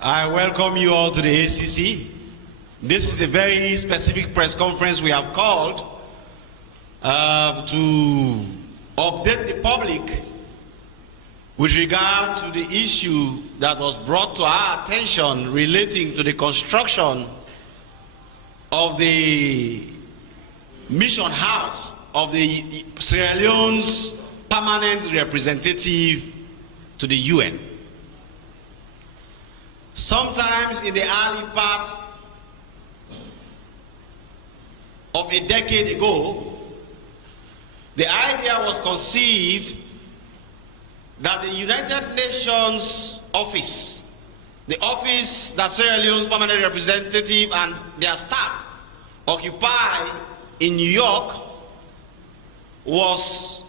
I welcome you all to the ACC. This is a very specific press conference we have called to update the public with regard to the issue that was brought to our attention relating to the construction of the mission house of the Sierra Leone's permanent representative to the UN. Sometimes in the early part of a decade ago, the idea was conceived that the United Nations office, the office that Sierra Leone's permanent representative and their staff occupy in New York, was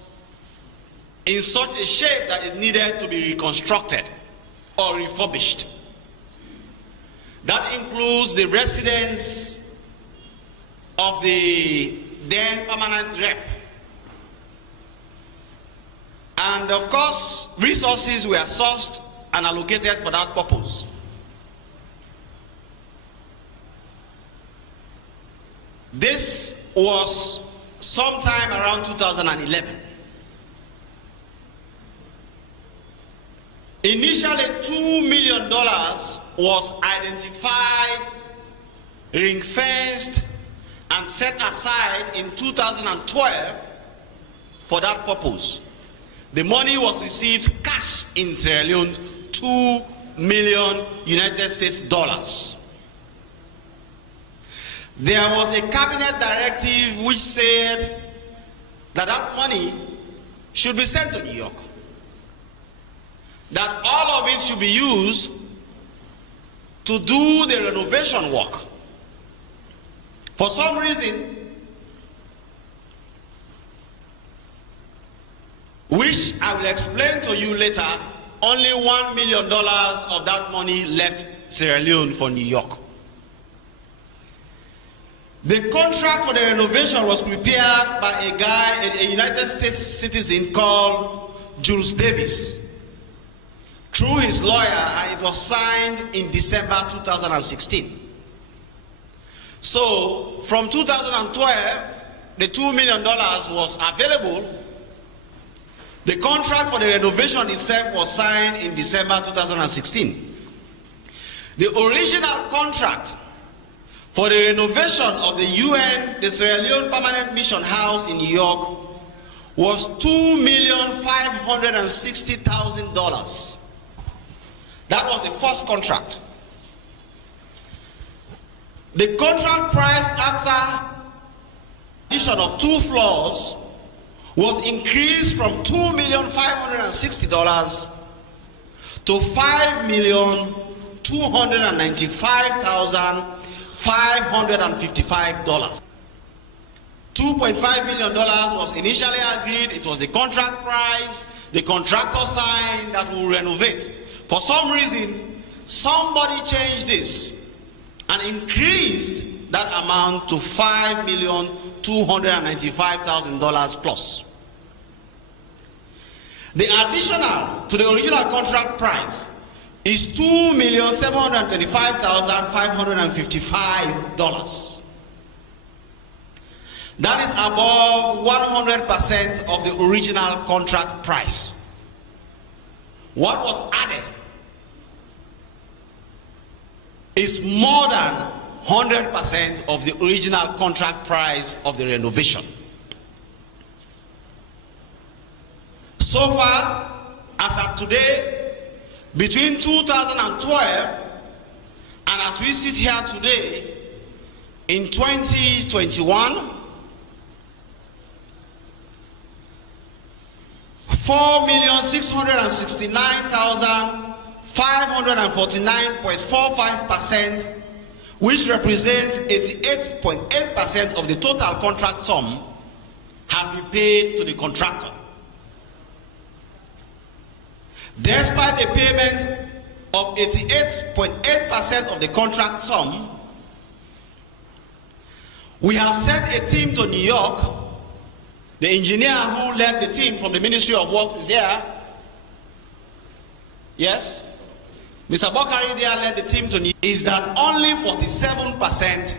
in such a shape that it needed to be reconstructed or refurbished. That includes the residence of the then permanent rep. And of course, resources were sourced and allocated for that purpose. This was sometime around 2011. Initially, $2 million was identified, ring-fenced, and set aside in 2012 for that purpose. The money was received cash in Sierra Leone, $2 million United States dollars. There was a cabinet directive which said that that money should be sent to New York, that all of it should be used to do the renovation work. For some reason, which I will explain to you later, only $1 million of that money left Sierra Leone for New York. The contract for the renovation was prepared by a guy, a United States citizen called Jules Davis, through his lawyer, and it was signed in December 2016. So, from 2012, the $2 million was available. The contract for the renovation itself was signed in December 2016. The original contract for the renovation of the UN, the Sierra Leone Permanent Mission House in New York, was $2,560,000. That was the first contract. The contract price after addition of 2 floors was increased from $2,560,000 to $5,295,555. $2.5 million was initially agreed. It was the contract price. The contractor signed that will renovate. For some reason, somebody changed this and increased that amount to $5,295,000 plus. The additional to the original contract price is $2,725,555. That is above 100% of the original contract price. What was added is more than 100% of the original contract price of the renovation. So far, as at today, between 2012 and as we sit here today, in 2021, $4,669,549.45%, which represents 88.8% of the total contract sum, has been paid to the contractor. Despite the payment of 88.8% of the contract sum, we have sent a team to New York. The engineer who led the team from the Ministry of Works is here. Yes? Mr. Bokari there led the team to, is that only 47%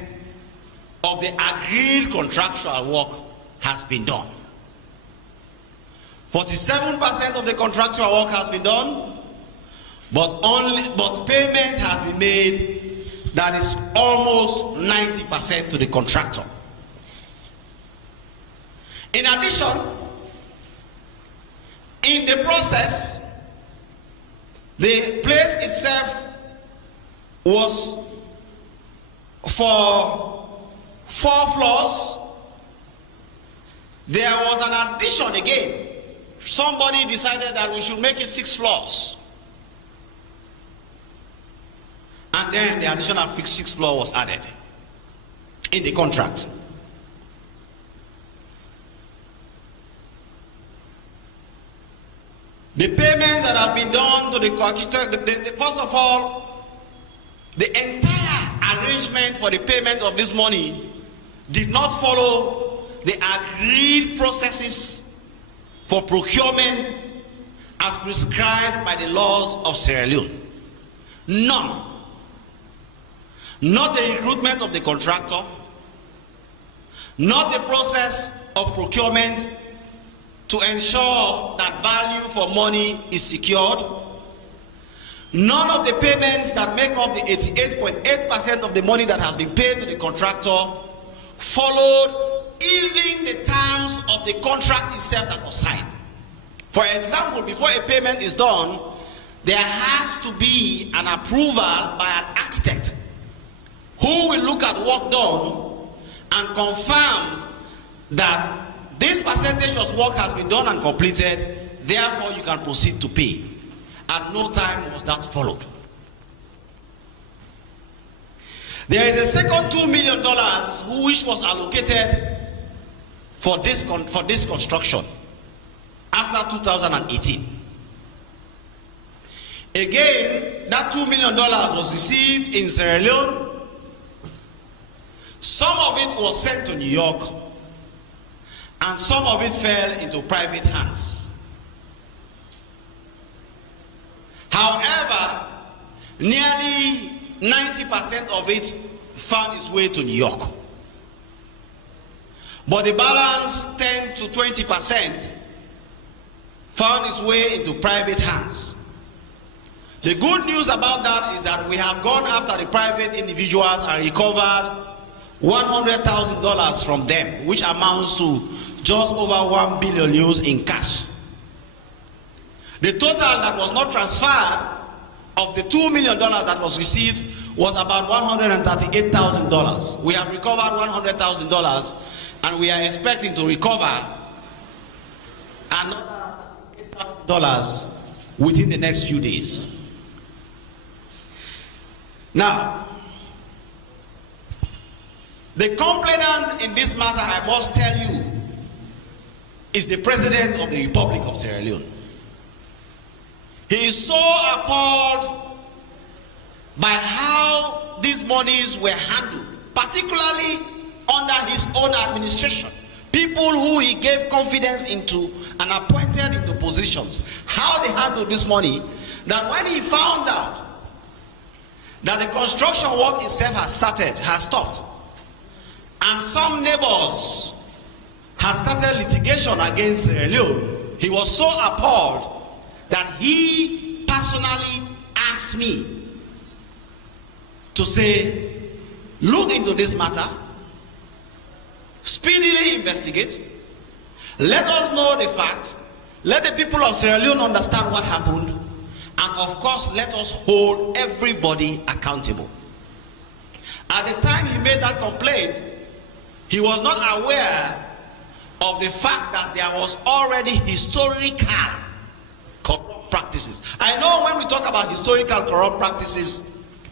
of the agreed contractual work has been done. 47% of the contractual work has been done, but payment has been made that is almost 90% to the contractor. In addition, in the process, the place itself was for 4 floors. There was an addition again. Somebody decided that we should make it 6 floors. And then the additional 6th floor was added in the contract. The payments that have been done to the architect, first of all, the entire arrangement for the payment of this money did not follow the agreed processes for procurement as prescribed by the laws of Sierra Leone. None. Not the recruitment of the contractor, not the process of procurement to ensure that value for money is secured. None of the payments that make up the 88.8% of the money that has been paid to the contractor followed even the terms of the contract itself that was signed. For example, before a payment is done, there has to be an approval by an architect who will look at work done and confirm that this percentage of work has been done and completed, therefore you can proceed to pay. At no time was that followed. There is a second $2 million which was allocated for this construction after 2018. Again, that $2 million was received in Sierra Leone. Some of it was sent to New York, and some of it fell into private hands. However, nearly 90% of it found its way to New York. But the balance, 10 to 20%, found its way into private hands. The good news about that is that we have gone after the private individuals and recovered $100,000 from them, which amounts to just over $1 billion in cash. The total that was not transferred of the $2 million that was received was about $138,000. We have recovered $100,000, and we are expecting to recover another $8,000 within the next few days. Now, the complainant in this matter, I must tell you, is the President of the Republic of Sierra Leone. He is so appalled by how these monies were handled, particularly under his own administration. People who he gave confidence into and appointed into positions, how they handled this money, that when he found out that the construction work itself has stopped, and some neighbors had started litigation against Sierra Leone, he was so appalled that he personally asked me to say, look into this matter, speedily investigate, let us know the fact, let the people of Sierra Leone understand what happened, and of course let us hold everybody accountable. At the time he made that complaint, he was not aware of the fact that there was already historical corrupt practices. I know when we talk about historical corrupt practices,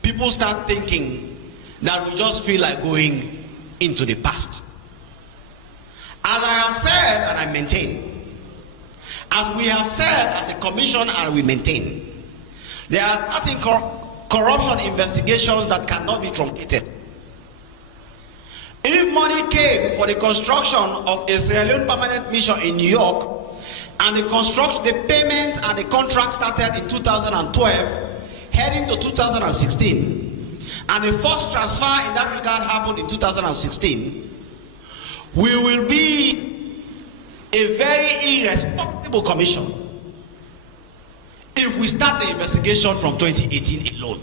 people start thinking that we just feel like going into the past. As I have said, and I maintain, as we have said as a commission and we maintain, there are certain corruption investigations that cannot be truncated. If money came for the construction of a Sierra Leone permanent mission in New York, and the payment and the contract started in 2012, heading to 2016, and the first transfer in that regard happened in 2016, we will be a very irresponsible commission if we start the investigation from 2018 alone.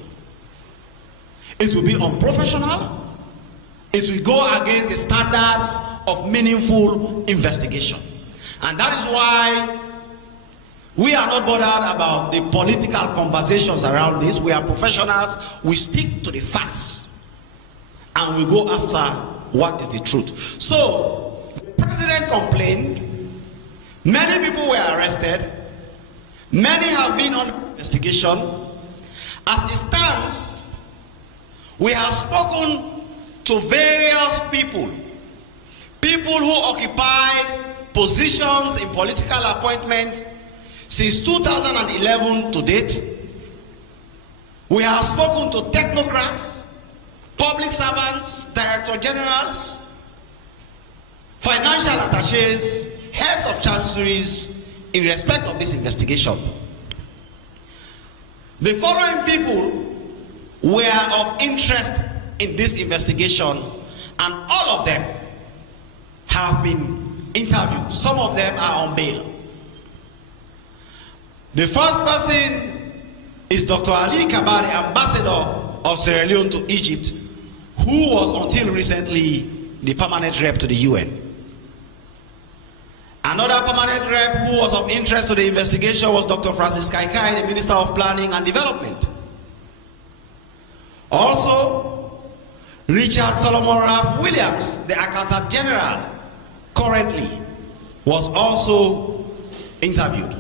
It will be unprofessional. It will go against the standards of meaningful investigation. And that is why we are not bothered about the political conversations around this. We are professionals. We stick to the facts. And we go after what is the truth. So, the president complained. Many people were arrested. Many have been under investigation. As it stands, we have spoken to various people who occupied positions in political appointments since 2011 to date. We have spoken to technocrats, public servants, director generals, financial attaches, heads of chancelleries in respect of this investigation. The following people were of interest in this investigation, and all of them have been interviewed. Some of them are on bail. The first person is Dr. Ali Kabari, ambassador of Sierra Leone to Egypt, who was until recently the permanent rep to the UN. Another permanent rep who was of interest to the investigation was Dr. Francis Kaikai, the Minister of Planning and Development. Also, Richard Solomon Ralph Williams, the Accountant General, currently was also interviewed.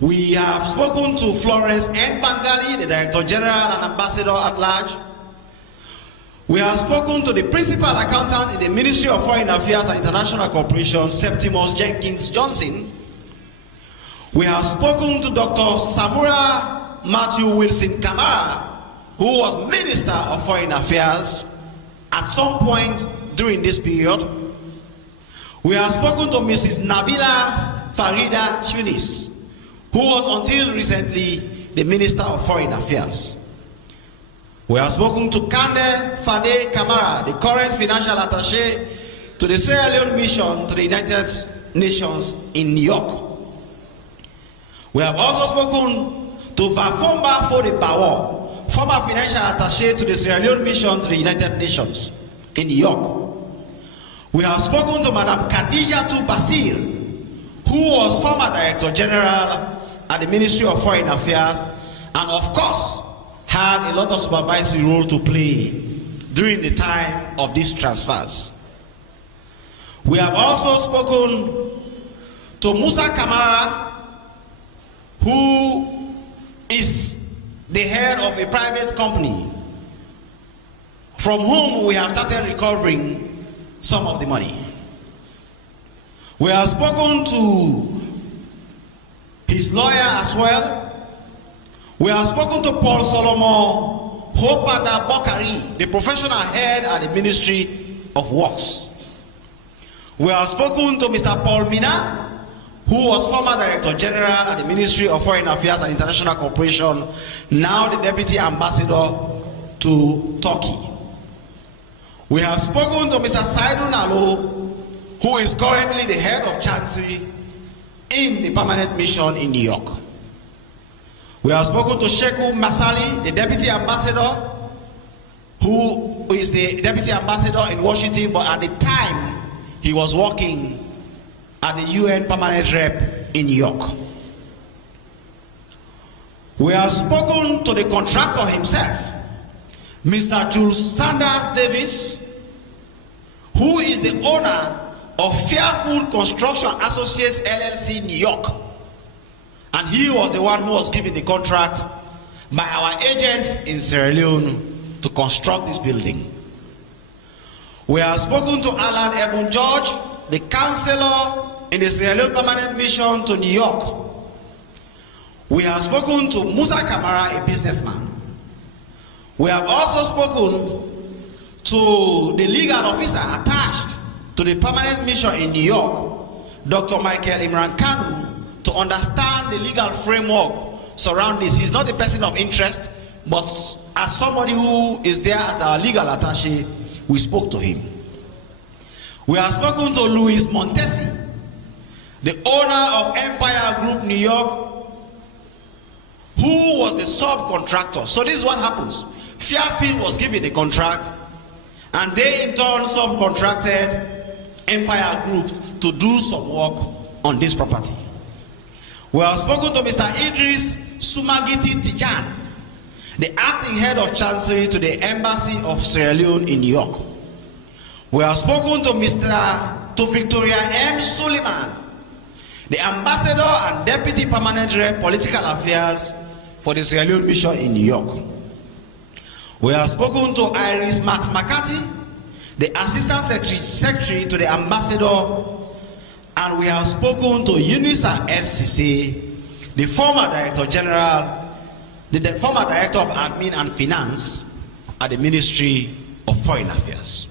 We have spoken to Florence N. Bangali, the Director General and Ambassador at Large. We have spoken to the Principal Accountant in the Ministry of Foreign Affairs and International Cooperation, Septimus Jenkins Johnson. We have spoken to Dr. Samura Matthew Wilson Kamara, who was Minister of Foreign Affairs at some point during this period. We have spoken to Mrs. Nabila Farida Tunis, who was until recently the Minister of Foreign Affairs. We have spoken to Kande Fade Kamara, the current financial attaché to the Sierra Leone mission to the United Nations in New York. We have also spoken to Vafomba Fode Bawo, former financial attaché to the Sierra Leone mission to the United Nations in New York. We have spoken to Madam Khadija Basir, who was former Director General at the Ministry of Foreign Affairs, and of course had a lot of supervisory role to play during the time of these transfers. We have also spoken to Musa Kamara, who is the head of a private company from whom we have started recovering some of the money. We have spoken to his lawyer as well. We have spoken to Paul Solomon Hopada Bokari, the professional head at the Ministry of Works. We have spoken to Mr. Paul Mina, who was former Director General at the Ministry of Foreign Affairs and International Cooperation, now the Deputy Ambassador to Turkey. We have spoken to Mr. Saidu Nalo, who is currently the head of Chancery in the permanent mission in New York. We have spoken to Sheku Masali, the Deputy Ambassador, who is the Deputy Ambassador in Washington, but at the time he was working at the UN permanent rep in New York. We have spoken to the contractor himself, Mr. Jules Sanders Davis, who is the owner of Fairfield Construction Associates LLC New York, and he was the one who was given the contract by our agents in Sierra Leone to construct this building. We have spoken to Alan Ebun George, the counselor in the Sierra Leone permanent mission to New York. We have spoken to Musa Kamara, a businessman. We have also spoken to the legal officer attached to the permanent mission in New York, Dr. Michael Imran Kanu, to understand the legal framework surround this. He's not a person of interest, but as somebody who is there as our legal attaché, we spoke to him. We have spoken to Louis Montesi, the owner of Empire Group New York, who was the subcontractor. So this is what happens. Fairfield was given the contract, and they in turn subcontracted Empire Group to do some work on this property. We have spoken to Mr. Idris Sumagiti Tijan, the acting head of Chancery to the Embassy of Sierra Leone in New York. We have spoken to Victoria M. Suleiman, the ambassador and deputy permanent rep political affairs for the Sierra Leone mission in New York. We have spoken to Iris Max McCarthy, the assistant secretary to the ambassador, and we have spoken to Unisa SCC, the former director general, the former director of admin and finance at the Ministry of Foreign Affairs.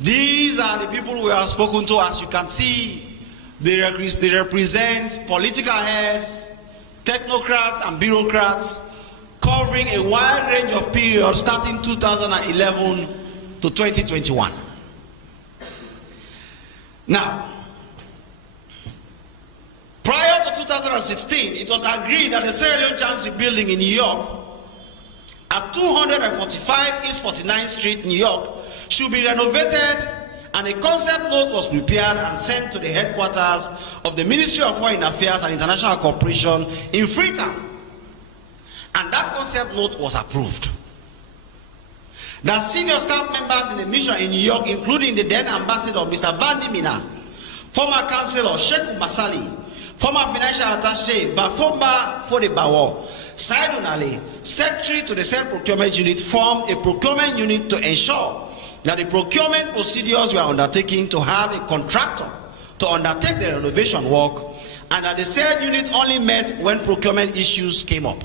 These are the people we have spoken to. As you can see, they represent political heads, technocrats and bureaucrats, covering a wide range of periods starting 2011 to 2021. Now, prior to 2016, it was agreed that the Sierra Leone Chancery Building in New York at 245 East 49th Street, New York, should be renovated, and a concept note was prepared and sent to the headquarters of the Ministry of Foreign Affairs and International Cooperation in Freetown. And that concept note was approved. The senior staff members in the mission in New York, including the then ambassador Mr. Vandi Mina, former councillor Sheikh Masali, former financial attaché Vafomba Fodebawo, Saidun Ali, secretary to the said procurement unit, formed a procurement unit to ensure that the procurement procedures were undertaken to have a contractor to undertake the renovation work, and that the said unit only met when procurement issues came up.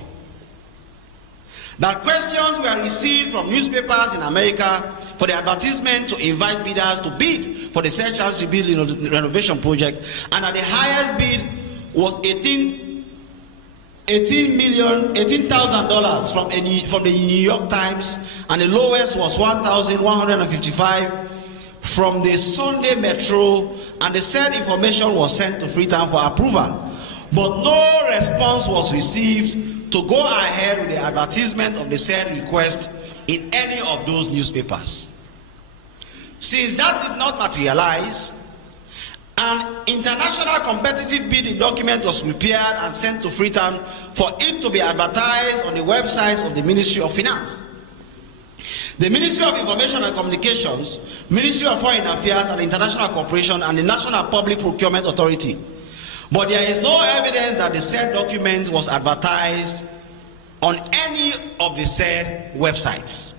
That questions were received from newspapers in America for the advertisement to invite bidders to bid for the said Chancery Building renovation project, and that the highest bid was $18,000 from the New York Times, and the lowest was $1,155 from the Sunday Metro, and the said information was sent to Freetown for approval, but no response was received to go ahead with the advertisement of the said request in any of those newspapers. Since that did not materialize, an international competitive bidding document was prepared and sent to Freetown for it to be advertised on the websites of the Ministry of Finance, the Ministry of Information and Communications, Ministry of Foreign Affairs and International Cooperation, and the National Public Procurement Authority. But there is no evidence that the said document was advertised on any of the said websites.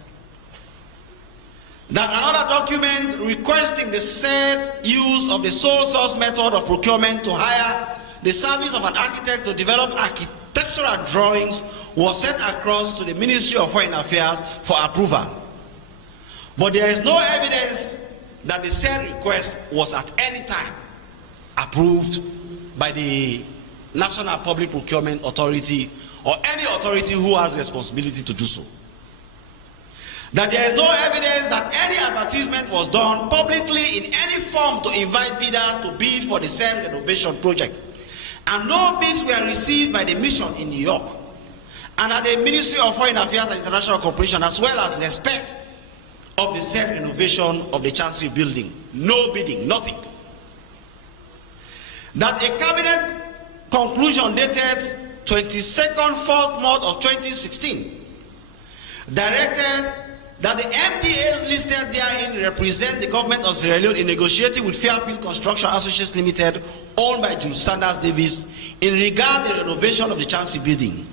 That another document requesting the said use of the sole source method of procurement to hire the service of an architect to develop architectural drawings was sent across to the Ministry of Foreign Affairs for approval. But there is no evidence that the said request was at any time approved by the National Public Procurement Authority or any authority who has responsibility to do so. That there is no evidence that any advertisement was done publicly in any form to invite bidders to bid for the said renovation project, and no bids were received by the mission in New York and at the Ministry of Foreign Affairs and International Cooperation, as well as respect of the said renovation of the Chancery Building. No bidding, nothing. That a cabinet conclusion dated 22nd 4th month of 2016 directed that the MDAs listed therein represent the government of Sierra Leone in negotiating with Fairfield Construction Associates Limited, owned by Jules Sanders Davis, in regard to the renovation of the Chancery Building.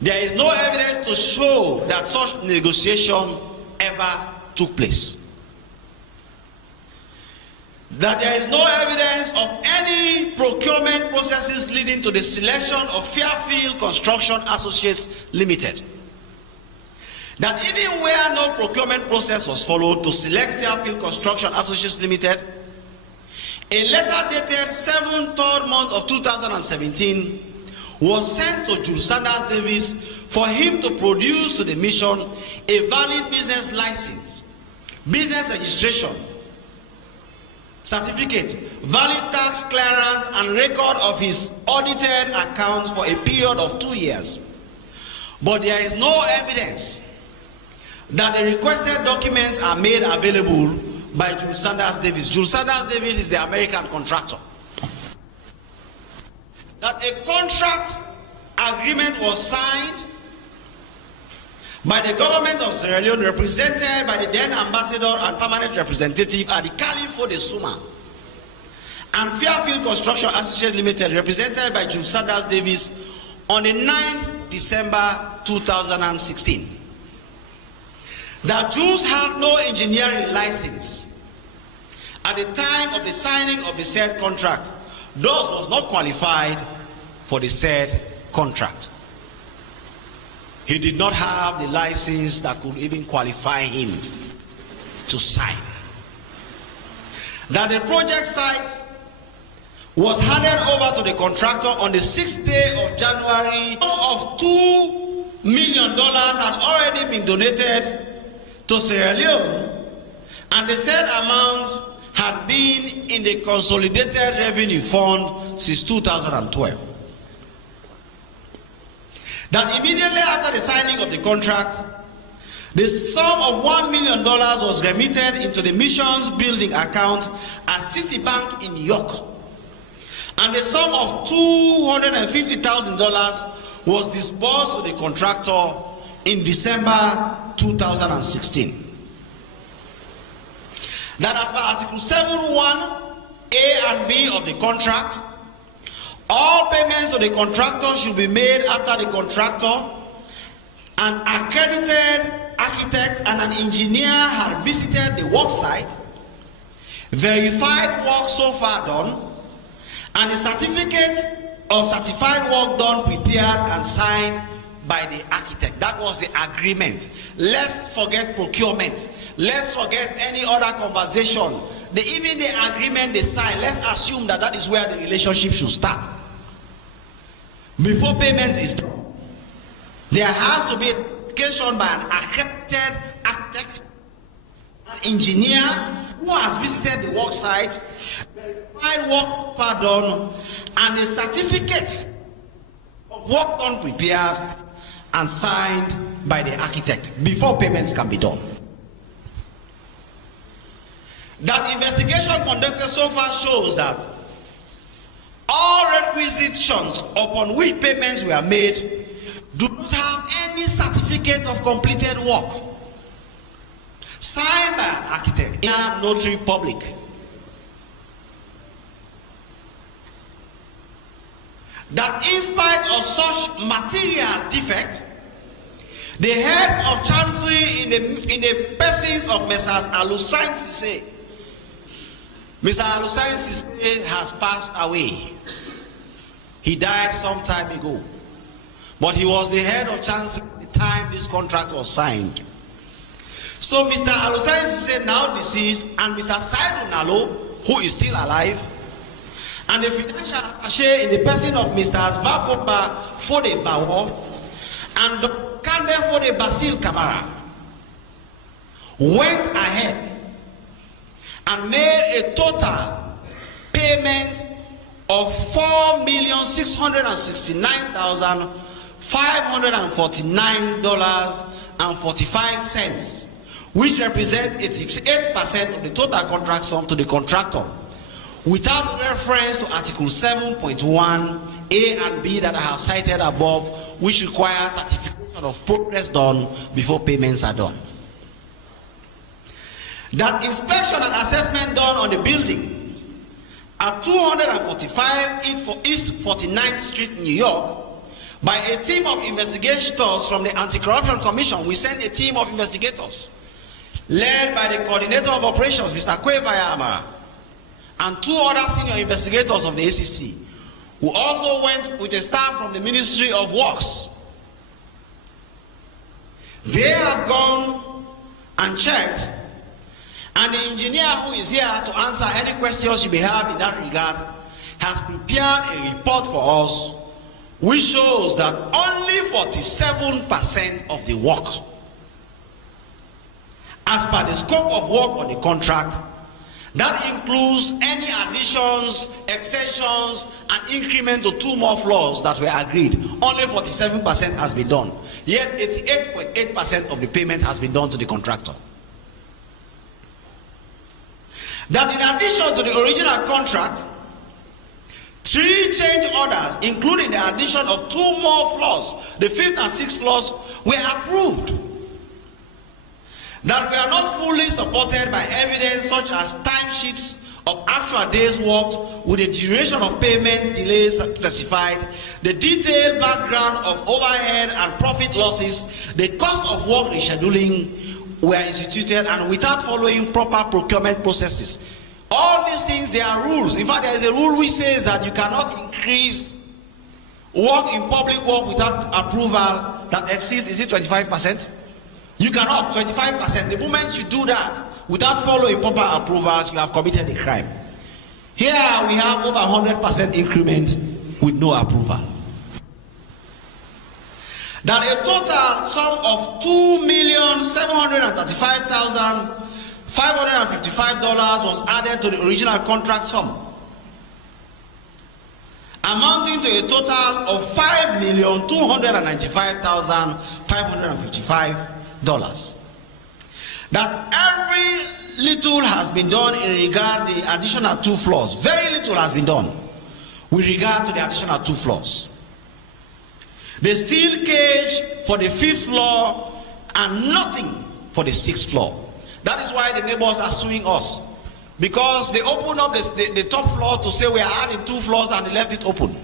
There is no evidence to show that such negotiation ever took place. That there is no evidence of any procurement processes leading to the selection of Fairfield Construction Associates Limited. That even where no procurement process was followed to select Fairfield Construction Associates Limited, a letter dated 7th month of 2017 was sent to Jules Sanders Davis for him to produce to the mission a valid business license, business registration, certificate, valid tax clearance, and record of his audited accounts for a period of 2 years. But there is no evidence that the requested documents are made available by Jules Sanders Davis. Jules Sanders Davis is the American contractor. That a contract agreement was signed by the government of Sierra Leone, represented by the then ambassador and permanent representative at the Califo de Suma, and Fairfield Construction Associates Limited, represented by Jules Sanders Davis, on the 9th December 2016. That Jules had no engineering license at the time of the signing of the said contract, thus was not qualified for the said contract. He did not have the license that could even qualify him to sign. That the project site was handed over to the contractor on the 6th day of January. Of $2 million had already been donated to Sierra Leone, and the said amount had been in the Consolidated Revenue Fund since 2012. That immediately after the signing of the contract, the sum of $1 million was remitted into the mission's building account at Citibank in New York, and the sum of $250,000 was disbursed to the contractor in December 2016. That as per Article 7(1)(a) and (b) of the contract, all payments to the contractor should be made after the contractor, an accredited architect and an engineer had visited the work site, verified work so far done, and a certificate of certified work done prepared and signed by the architect. That was the agreement. Let's forget procurement. Let's forget any other conversation. Even the agreement they signed, let's assume that that is where the relationship should start. Before payment is done, there has to be a certification by an accredited architect, an engineer who has visited the work site, verified work far done, and a certificate of work done prepared and signed by the architect before payments can be done. That investigation conducted so far shows that all requisitions upon which payments were made do not have any certificate of completed work signed by an architect in a notary public. That in spite of such material defect, the heads of chancery in the persons of Messrs. Alusain Sise, Mr. Alusain Sise has passed away. He died some time ago, but he was the head of chancery at the time this contract was signed. So Mr. Alusain Sise, now deceased, and Mr. Saidu Nalo, who is still alive, and the financial attaché in the person of Mr. Asvafoba Fode Bawo and Dr. Kande Fode Basil Kamara went ahead and made a total payment of $4,669,549.45, which represents 88% of the total contract sum to the contractor, without reference to Article 7.1(a) and (b) that I have cited above, which requires certification of progress done before payments are done. That inspection and assessment done on the building at 245 East 49th Street, New York, by a team of investigators from the Anti-Corruption Commission. We sent a team of investigators led by the coordinator of operations, Mr. Kaifala Amara, and two other senior investigators of the ACC, who also went with a staff from the Ministry of Works. They have gone and checked, and the engineer who is here to answer any questions you may have in that regard has prepared a report for us which shows that only 47% of the work, as per the scope of work on the contract, that includes any additions, extensions, and increment to 2 more floors that were agreed. Only 47% has been done. Yet 88.8% of the payment has been done to the contractor. That in addition to the original contract, 3 change orders, including the addition of 2 more floors, the 5th and 6th floors, were approved. That we are not fully supported by evidence such as timesheets of actual days worked with the duration of payment delays specified, the detailed background of overhead and profit losses, the cost of work rescheduling were instituted, and without following proper procurement processes. All these things, they are rules. In fact, there is a rule which says that you cannot increase work in public work without approval that exceeds, is it 25%? You cannot, 25%. The moment you do that without following proper approvals, you have committed a crime. Here we have over 100% increment with no approval. That a total sum of $2,735,555 was added to the original contract sum, amounting to a total of $5,295,555. That every little has been done in regard to the additional 2 floors. Very little has been done with regard to the additional 2 floors. The steel cage for the 5th floor and nothing for the 6th floor. That is why the neighbors are suing us, because they opened up the top floor to say we are adding 2 floors and they left it open.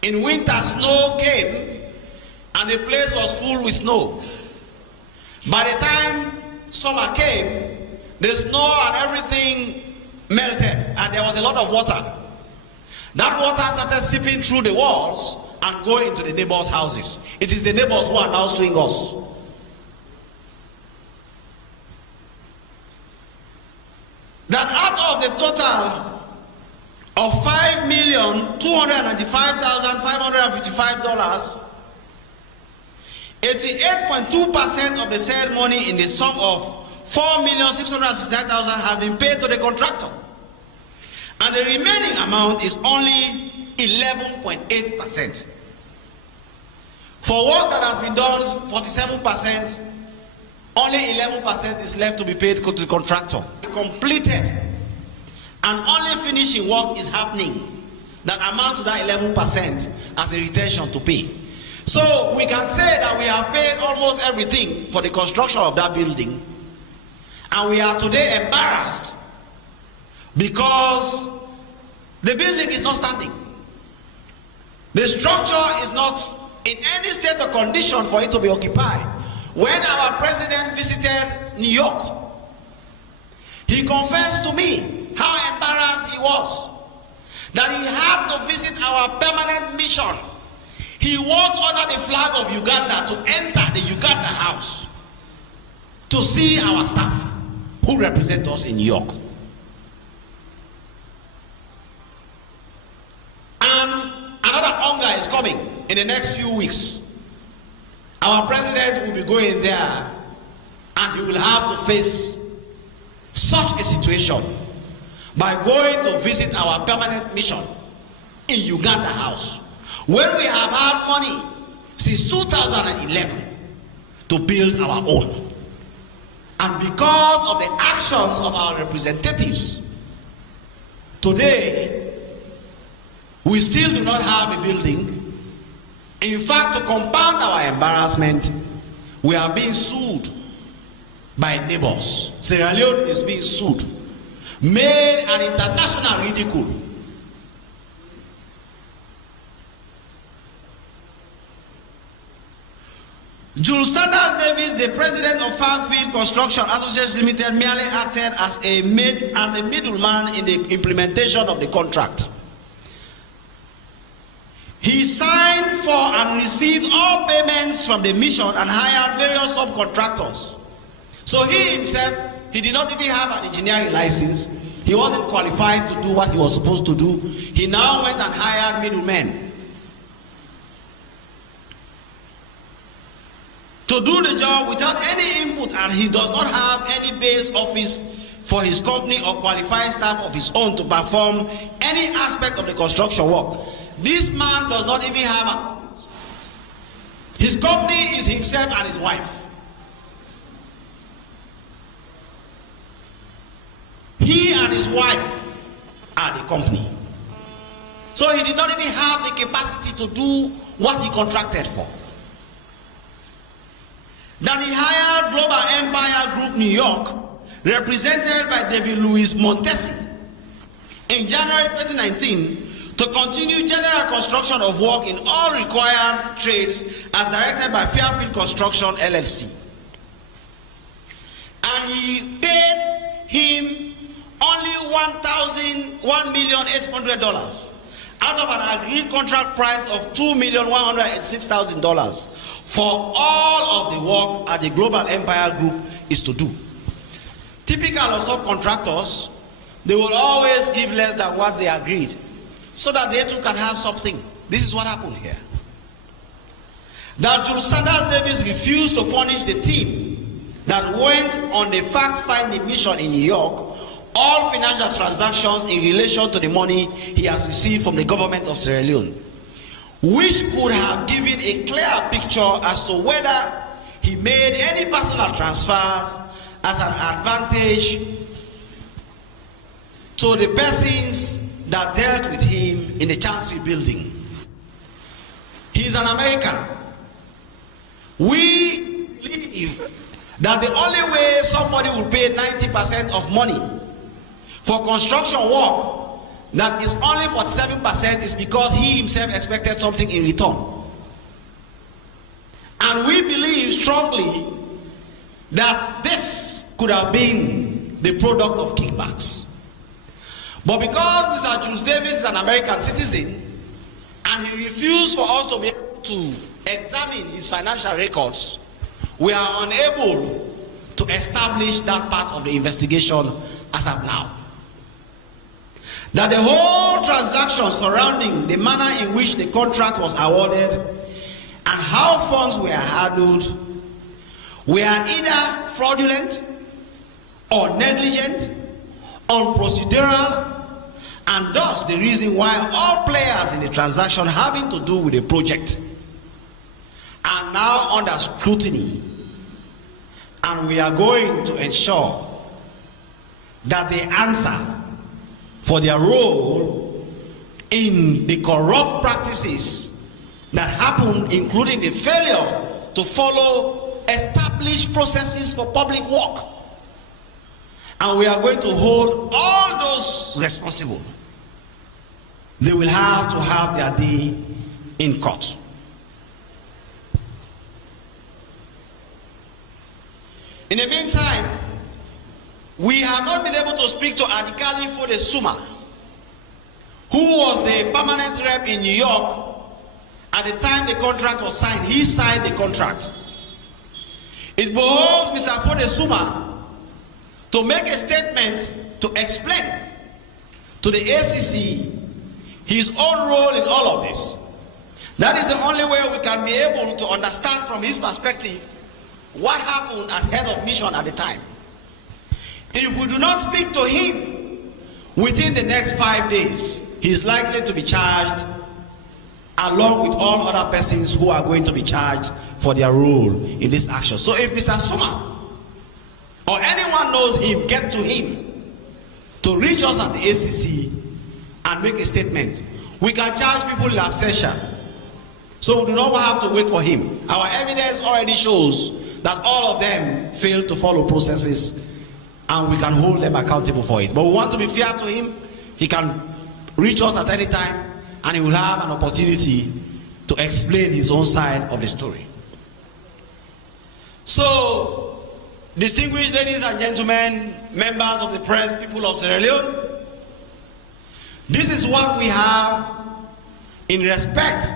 In winter, snow came and the place was full with snow. By the time summer came, the snow and everything melted and there was a lot of water. That water started seeping through the walls and going into the neighbors' houses. It is the neighbors who are now suing us. That out of the total of $5,295,555, 88.2% of the said money in the sum of $4,669,000 has been paid to the contractor, and the remaining amount is only 11.8%. For work that has been done, 47%, only 11% is left to be paid to the contractor. Completed and only finishing work is happening that amounts to that 11% as a retention to pay. So we can say that we have paid almost everything for the construction of that building, and we are today embarrassed because the building is not standing. The structure is not in any state or condition for it to be occupied. When our president visited New York, he confessed to me how embarrassed he was that he had to visit our permanent mission. He walked under the flag of Uganda to enter the Uganda house to see our staff who represent us in New York. And another hunger is coming in the next few weeks. Our president will be going there and he will have to face such a situation by going to visit our permanent mission in Uganda house, when we have had money since 2011 to build our own. And because of the actions of our representatives, today we still do not have a building. In fact, to compound our embarrassment, we are being sued by neighbors. Sierra Leone is being sued, made an international ridicule. Jules Sanders Davis, the president of Fairfield Construction Associates Limited, merely acted as a middleman in the implementation of the contract. He signed for and received all payments from the mission and hired various subcontractors. So he himself, he did not even have an engineering license. He wasn't qualified to do what he was supposed to do. He now went and hired middlemen to do the job without any input, and he does not have any base office for his company or qualified staff of his own to perform any aspect of the construction work. This man does not even have his company is himself and his wife. He and his wife are the company. So he did not even have the capacity to do what he contracted for. That he hired Global Empire Group New York, represented by David Louis Montesi, in January 2019 to continue general construction of work in all required trades as directed by Fairfield Construction LLC. And he paid him only $1,800 out of an agreed contract price of $2,106,000 for all of the work that the Global Empire Group is to do. Typical of subcontractors, they will always give less than what they agreed so that they too can have something. This is what happened here. That Jules Sanders Davis refused to furnish the team that went on the fact-finding mission in New York all financial transactions in relation to the money he has received from the government of Sierra Leone, which could have given a clear picture as to whether he made any personal transfers as an advantage to the persons that dealt with him in the Chancery building. He's an American. We believe that the only way somebody will pay 90% of money for construction work that is only 47% is because he himself expected something in return. And we believe strongly that this could have been the product of kickbacks. But because Mr. Jules Davis is an American citizen and he refused for us to be able to examine his financial records, we are unable to establish that part of the investigation as at now. That the whole transaction surrounding the manner in which the contract was awarded and how funds were handled were either fraudulent or negligent, unprocedural, and thus the reason why all players in the transaction having to do with the project are now under scrutiny, and we are going to ensure that they answer for their role in the corrupt practices that happened, including the failure to follow established processes for public work. And we are going to hold all those responsible. They will have to have their day in court. In the meantime, we have not been able to speak to Adikali Fode-Suma, who was the permanent rep in New York at the time the contract was signed. He signed the contract. It behoves Mr. Fode-Suma to make a statement to explain to the ACC his own role in all of this. That is the only way we can be able to understand from his perspective what happened as head of mission at the time. If we do not speak to him within the next 5 days, he is likely to be charged along with all other persons who are going to be charged for their role in this action. So if Mr. Suma or anyone knows him, get to him to reach us at the ACC and make a statement. We can charge people in absentia, so we do not have to wait for him. Our evidence already shows that all of them failed to follow processes, and we can hold them accountable for it. But we want to be fair to him. He can reach us at any time, and he will have an opportunity to explain his own side of the story. So, distinguished ladies and gentlemen, members of the press, people of Sierra Leone, this is what we have in respect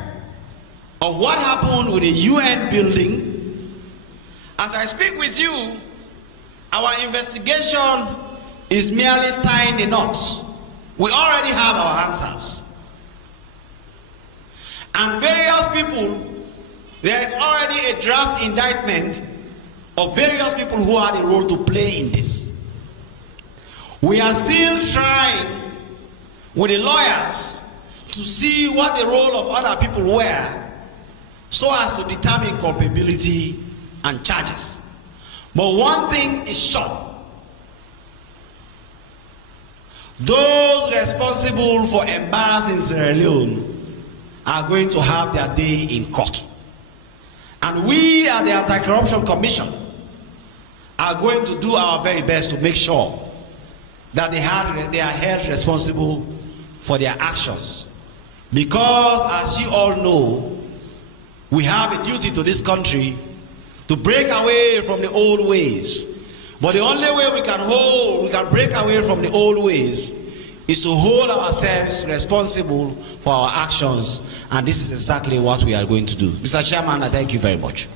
of what happened with the UN building. As I speak with you, our investigation is merely tying the knots. We already have our answers. And various people There is already a draft indictment of various people who had a role to play in this. We are still trying with the lawyers to see what the role of other people were so as to determine culpability and charges. But one thing is sure. Those responsible for embarrassing Sierra Leone are going to have their day in court. And we at the Anti-Corruption Commission are going to do our very best to make sure that they are held responsible for their actions. Because, as you all know, we have a duty to this country to break away from the old ways. But the only way we can break away from the old ways is to hold ourselves responsible for our actions. And this is exactly what we are going to do. Mr. Chairman, I thank you very much.